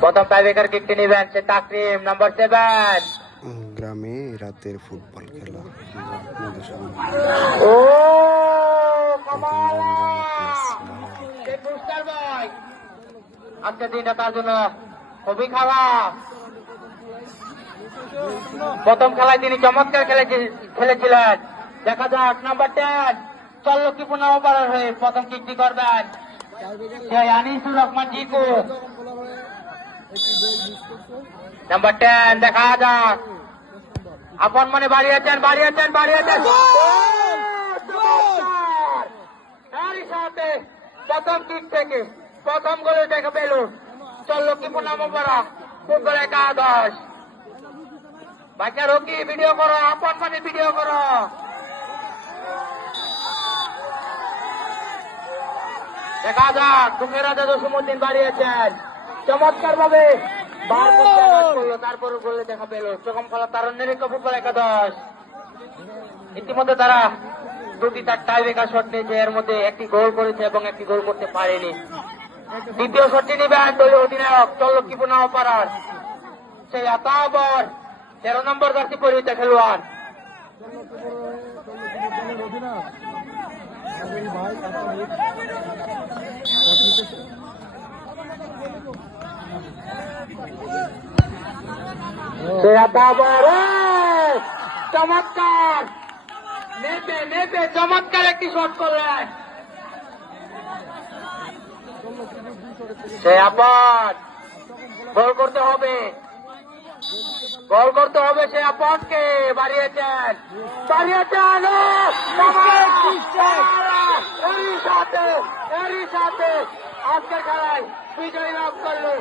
প্রথম টাইব্রেকার কিকটি নেবেন সে তাকরিম নাম্বার 7। গ্রামে রাতের ফুটবল খেলা আমরা আপনাদের সামনে ও দেখেন জমজমাট ম্যাচ আজকের দিনটা তার জন্য খুবই খারাপ। প্রথম খেলায় তিনি চমৎকার খেলেছিলেন। দেখা যাক নাম্বার 10 চল্লক্ষীপুর নবপাড়ার হয়ে প্রথম কিকটি করবেন সেই আনিসুর রহমান জিকু। নাম্বার 10 দেখা যাক আপন মনে বাড়িয়েছেন এরই সাথে প্রথম কিক থেকে প্রথম গোলে দেখা পেল চল্লক্ষীপুর নবপাড়া ফুটবল একাদশ। বাচ্চা রকি ভিডিও করো, আপন মনে ভিডিও করো। দেখা যাক তুমি রাজা জসিমউদ্দিন বাড়িয়েছেন চমৎকার ভাবে বার করলো, তারপরে গোলে দেখা পেল চরম খেলা তারুণ্যের ফুটবল একাদশ। ইতিমধ্যে তারা দুটি তার টাইব্রেকার শট নিয়েছে, এর মধ্যে একটি গোল করেছে এবং একটি গোল করতে পারেনি। দ্বিতীয় শটটি নেবেন দলীয় অধিনায়ক চল্লক্ষীপুর নবপাড়ার সেই আতাবর 13 নম্বর জার্সি পরিহিত খেলোয়াড়। চমৎকার নেপে চমৎকার একটি শট করলেন সে আপন। গোল করতে হবে সে আপনকে বাড়িয়েছেন এরই সাথে আজকের খেলায় বিজয়ী লাভ করলো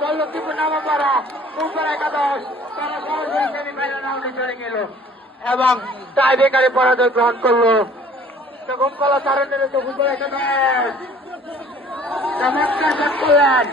চল্লক্ষীপুর নবপাড়া ফুটবল একাদশ। তারা সরাসরি সেমিফাইনাল রাউন্ডে চলে গেল এবং টাইব্রেকারে পরাজয় গ্রহণ করলো তখন কলা তারুণ্যের ফুটবল একাদশ। চমৎকার শট করলেন